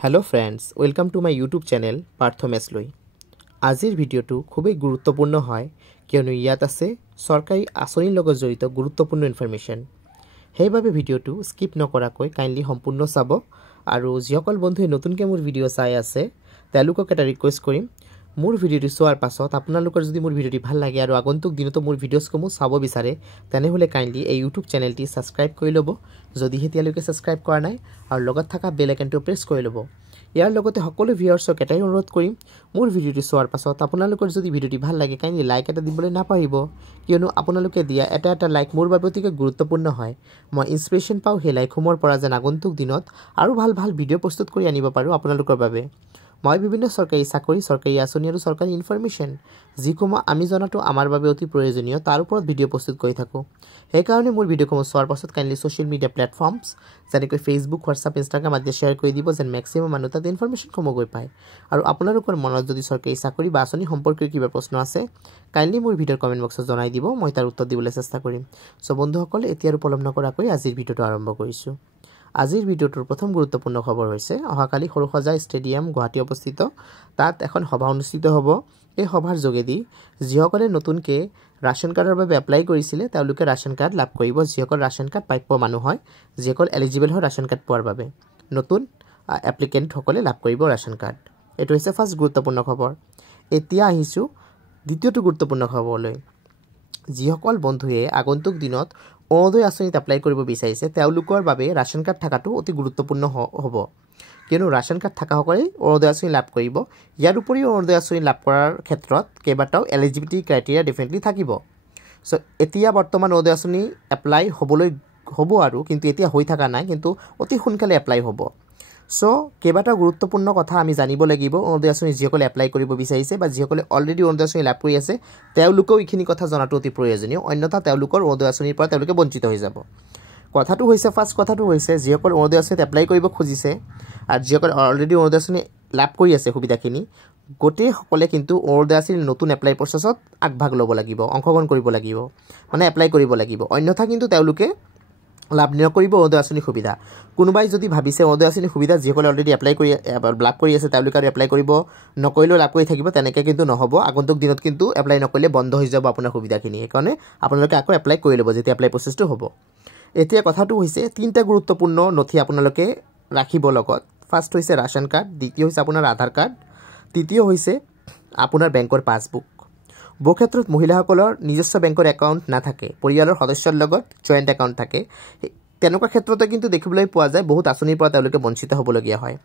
Hello friends welcome to my YouTube channel पार्थमेसलई। आजिर भिडिओटो खूबই गुरुत्वपूर्ण है कियनो इयात आछे सरकारी आँचनिर লগত जड़ित गुरुत्वपूर्ण इनफरमेशन। সেইভাবে ভিডিওটো স্কিপ নকৰাকৈ কাইন্ডলি সম্পূৰ্ণ চাব আৰু যিসকল বন্ধুৱে নতুনকৈ মোৰ ভিডিও চাই আছে তেওঁলোকক এটা ৰিকুৱেষ্ট কৰিম, মোৰ ভিডিওটো চোৱাৰ পাছত আপোনালোকৰ যদি মোৰ ভিডিওটি ভাল লাগে আৰু আগন্তুক দিনতো মোৰ ভিডিওসমূহ চাব বিচাৰে তেনেহলে কাইন্ডলি এই ইউটিউব চেনেলটি সাবস্ক্ৰাইব কৰি ল'ব যদি হেতিয়ালৈকে সাবস্ক্ৰাইব কৰা নাই আৰু লগত থকা বেল আইকনটো প্ৰেছ কৰি ল'ব। ইয়াৰ লগতে সকলো ভিউয়াৰ্ছক এটাই অনুৰোধ কৰিম, মোৰ ভিডিওটো চোৱাৰ পাছত আপোনালোকৰ যদি ভিডিওটি ভাল লাগে কাইন্ডলি লাইক এটা দিবলৈ নাপাহৰিব কিয়নো আপোনালোকে দিয়া এটা লাইক মোৰ বাবে অতি গুৰুত্বপূৰ্ণ হয়। মই ইনস্পিৰেশ্যন পাওঁ সেই লাইকসমূহৰ পৰা যেন আগন্তুক দিনত আৰু ভাল ভিডিও প্ৰস্তুত কৰি আনিব পাৰোঁ আপোনালোকৰ বাবে। মই বিভিন্ন সরকারি চাকরি সরকারি আঁচনি और সরকারি ইনফরমেশন যিসমূহ আমি জনাটো আমার বাবে অতি প্রয়োজনীয় তার উপর ভিডিও প্রস্তুত করে থাকো। সেই কারণে মোর ভিডিওসমূহ চোৱাৰ পাছত কাইন্ডলি সোশ্যাল মিডিয়া প্ল্যাটফর্মস যেনেকৈ ফেসবুক হোয়াটসঅ্যাপ ইনস্টাগ্রাম আদি শেয়ার করে দিব যেন ম্যাক্সিমাম মানুহ তাতে ইনফরমেশনসমূহ গৈ পায়। আৰু আপোনালোকৰ মনত যদি সৰকাৰি চাকৰি বা আঁচনি সম্পৰ্কীয় কিবা প্ৰশ্ন আছে কাইন্ডলি মোৰ ভিডিওৰ কমেন্ট বক্সত জনাই দিব, মই তাৰ উত্তৰ দিবলৈ চেষ্টা কৰিম। সো বন্ধুসকল এতিয়া আৰু পলম নকৰাকৈ আজিৰ ভিডিওটো আৰম্ভ কৰিছো। আজিৰ ভিডিওটোৰ প্ৰথম গুৰুত্বপূৰ্ণ খবৰ হৈছে অহাকালি সৰুসজা ষ্টেডিয়াম গুৱাহাটী অৱস্থিত তাত এখন সভা অনুষ্ঠিত হ'ব। এই সভাৰ যোগেদি যিসকলে নতুনকৈ ৰাশন কাৰ্ডৰ বাবে এপ্লাই কৰিছিলে তেওঁলোকে ৰাশন কাৰ্ড লাভ কৰিব, যিসকল ৰাশন কাৰ্ড প্ৰাপ্য মানুহ হয়, যিসকল এলিজিবল হয় ৰাশন কাৰ্ড পোৱাৰ বাবে নতুন এপ্লিকেণ্টসকলে লাভ কৰিব ৰাশন কাৰ্ড। এইটো হৈছে ফাৰ্ষ্ট গুৰুত্বপূৰ্ণ খবৰ। এতিয়া আহিছোঁ দ্বিতীয়টো গুৰুত্বপূৰ্ণ খবৰলৈ। যিসকল বন্ধুৱে আগন্তুক দিনত অৰুণোদয় আঁচনিত এপ্লাই কৰিব বিচাৰিছে তেওঁলোকৰ বাবে ৰাশন কাৰ্ড থকাটো অতি গুৰুত্বপূৰ্ণ হ'ব কিয়নো ৰাশন কাৰ্ড থকাসকলে অৰুণোদয় আঁচনি লাভ কৰিব। ইয়াৰ উপৰিও অৰুণোদয় আঁচনি লাভ কৰাৰ ক্ষেত্ৰত কেইবাটাও এলিজিবিলিটি ক্ৰাইটেৰিয়া ডেফিনেটলি থাকিব। সো এতিয়া বৰ্তমান অৰুণোদয় আঁচনি এপ্লাই হ'ব আৰু কিন্তু এতিয়া হৈ থকা নাই, কিন্তু অতি সোনকালে এপ্লাই হ'ব। সো কেইবাটাও গুৰুত্বপূৰ্ণ কথা আমি জানিব লাগিব। অৰুণোদয় আঁচনি যিসকলে এপ্লাই কৰিব বিচাৰিছে বা যিসকলে অলৰেডি অৰুণোদয় আঁচনি লাভ কৰি আছে তেওঁলোকেও এইখিনি কথা জনাটো অতি প্ৰয়োজনীয়, অন্যথা তেওঁলোকৰ অৰুণোদয় আঁচনিৰ পৰা তেওঁলোকে বঞ্চিত হৈ যাব। কথাটো হৈছে ফাৰ্ষ্ট কথাটো হৈছে যিসকল অৰুণোদয় আঁচনিত এপ্লাই কৰিব খুজিছে আৰু যিসকল অলৰেডি অৰুণোদয় আঁচনি লাভ কৰি আছে সুবিধাখিনি গোটেইসকলে কিন্তু অৰুণোদয় আঁচনিৰ নতুন এপ্লাই প্ৰচেছত আগভাগ ল'ব লাগিব, অংশগ্ৰহণ কৰিব লাগিব, মানে এপ্লাই কৰিব লাগিব, অন্যথা কিন্তু তেওঁলোকে লাভ নকৰিব অৰুণোদয় আঁচনিৰ সুবিধা। কোনোবাই যদি ভাবিছে অৰুণোদয় আঁচনিৰ সুবিধা যিসকলে অলৰেডি এপ্লাই কৰি লাভ কৰি আছে তেওঁলোকে আৰু এপ্লাই কৰিব নকৰিলেও লাভ কৰি থাকিব, তেনেকৈ কিন্তু নহ'ব। আগন্তুক দিনত কিন্তু এপ্লাই নকৰিলে বন্ধ হৈ যাব আপোনাৰ সুবিধাখিনি। সেইকাৰণে আপোনালোকে আকৌ এপ্লাই কৰি ল'ব যেতিয়া এপ্লাই প্ৰচেছটো হ'ব। এতিয়া কথাটো হৈছে তিনিটা গুৰুত্বপূৰ্ণ নথি আপোনালোকে ৰাখিব লগত। ফাৰ্ষ্ট হৈছে ৰাশন কাৰ্ড, দ্বিতীয় হৈছে আপোনাৰ আধাৰ কাৰ্ড, তৃতীয় হৈছে আপোনাৰ বেংকৰ পাছবুক। বহু ক্ষেত্ৰত মহিলাসকলৰ নিজস্ব বেংকৰ একাউণ্ট নাথাকে, পৰিয়ালৰ সদস্যৰ লগত জইণ্ট একাউণ্ট থাকে, তেনেকুৱা ক্ষেত্ৰতে কিন্তু দেখিবলৈ পোৱা যায় বহুত আঁচনিৰ পৰা তেওঁলোকে বঞ্চিত হ'বলগীয়া হয়।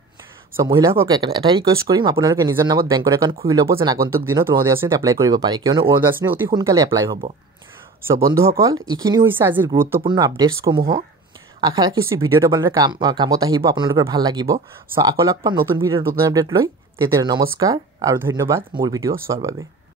সো মহিলাসকলক এটাই ৰিকুৱেষ্ট কৰিম আপোনালোকে নিজৰ নামত বেংকৰ একাউণ্ট খুলি ল'ব যেন আগন্তুক দিনত অৰুণোদয় আঁচনিত এপ্লাই কৰিব পাৰে কিয়নো অৰুণোদয় আঁচনি অতি সোনকালে এপ্লাই হ'ব। সো বন্ধুসকল এইখিনি হৈছে আজিৰ গুৰুত্বপূৰ্ণ আপডেটছসমূহ। আশা ৰাখিছোঁ ভিডিঅ'টো আপোনালোকৰ কামত আহিব, আপোনালোকৰ ভাল লাগিব। সো আকৌ লগ পাম নতুন ভিডিঅ'ৰ নতুন আপডেট লৈ। তেতিয়ালৈ নমস্কাৰ আৰু ধন্যবাদ মোৰ ভিডিঅ' চোৱাৰ বাবে।